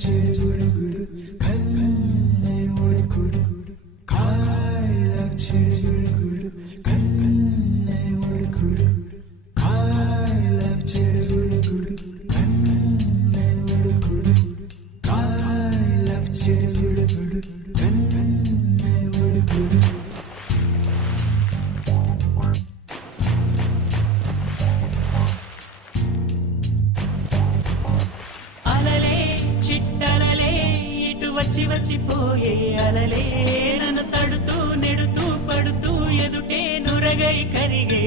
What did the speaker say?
చిరుగుడు కన్నే ఉడుకుడు కాయలకు చిరుగుడు కన్నే ఉడుకుడు కాయలకు చిరుగుడు కన్నే ఉడుకుడు కాయలకు చిరుగుడు కన్నే ఉడుకుడు వచ్చి వచ్చిపోయే అలలే నన్ను తడుతూ నెడుతూ పడుతూ ఎదుటే నురగై కరిగే